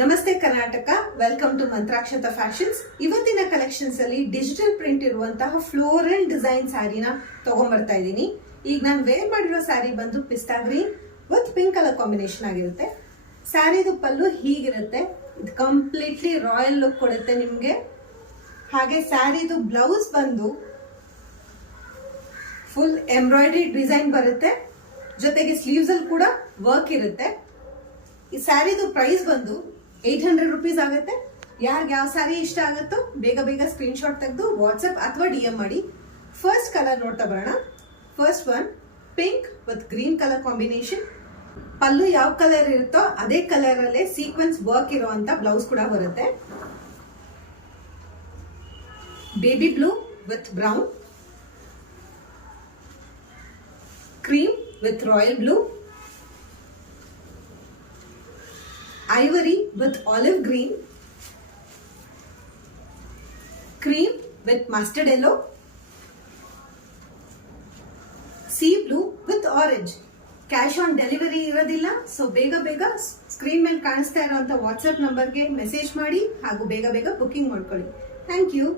ನಮಸ್ತೆ Karnataka, welcome to ಮಂತ್ರಾಕ್ಷತ fashions. ಇವತ್ತಿನ collections ಅಲ್ಲಿ ಡಿಜಿಟಲ್ ಪ್ರಿಂಟ್ ಇರುವಂತಹ ಫ್ಲೋರಲ್ ಡಿಸೈನ್ ಸ್ಯಾರಿನ ತಗೊಂಡ್ಬರ್ತಾ ಇದ್ದೀನಿ. ಈಗ ನಾನು ವೇರ್ ಮಾಡಿರೋ ಸ್ಯಾರಿ ಬಂದು ಪಿಸ್ತಾ green with pink colour combination ಆಗಿರುತ್ತೆ. ಸ್ಯಾರಿದು ಪಲ್ಲು ಹೀಗಿರುತ್ತೆ, ಇದು ಕಂಪ್ಲೀಟ್ಲಿ ರಾಯಲ್ ಲುಕ್ ಕೊಡುತ್ತೆ ನಿಮ್ಗೆ. ಹಾಗೆ ಸ್ಯಾರಿದು ಬ್ಲೌಸ್ ಬಂದು ಫುಲ್ ಎಂಬ್ರಾಯ್ಡ್ರಿ ಡಿಸೈನ್ ಬರುತ್ತೆ, ಜೊತೆಗೆ ಸ್ಲೀವ್ಸ್ ಅಲ್ಲಿ ಕೂಡ ವರ್ಕ್ ಇರುತ್ತೆ. ಈ ಸ್ಯಾರಿದು ಪ್ರೈಸ್ ಬಂದು 800 rupees ಆಗುತ್ತೆ. ಯಾರಿಗೆ ಯಾವ ಸ್ಯಾರಿ ಇಷ್ಟ ಆಗುತ್ತೋ ಬೇಗ ಬೇಗ ಸ್ಕ್ರೀನ್ ಶಾಟ್ ತೆಗೆದು ವಾಟ್ಸ್ಆಪ್ ಅಥವಾ DM ಮಾಡಿ. ಫಸ್ಟ್ ಕಲರ್ ನೋಡ್ತಾ ಬರೋಣ. First one pink with green colour combination. ಪಲ್ಲು ಯಾವ ಕಲರ್ ಇರುತ್ತೋ ಅದೇ ಕಲರ್ ಅಲ್ಲೇ ಸೀಕ್ವೆನ್ಸ್ ವರ್ಕ್ ಇರುವಂತ ಬ್ಲೌಸ್ ಕೂಡ ಬರುತ್ತೆ. Baby blue with brown, cream with royal blue, ivory with olive green, cream with mustard yellow, sea blue with orange. Cash on delivery ಇರೋದಿಲ್ಲ, so ಬೇಗ ಬೇಗ ಸ್ಕ್ರೀನ್ ಮೇಲೆ ಕಾಣಿಸ್ತಾ ಇರುವಂತ ವಾಟ್ಸ್ಆಪ್ ನಂಬರ್ಗೆ ಮೆಸೇಜ್ ಮಾಡಿ ಹಾಗೂ ಬೇಗ ಬೇಗ ಬುಕಿಂಗ್ ಮಾಡ್ಕೊಳ್ಳಿ. Thank you.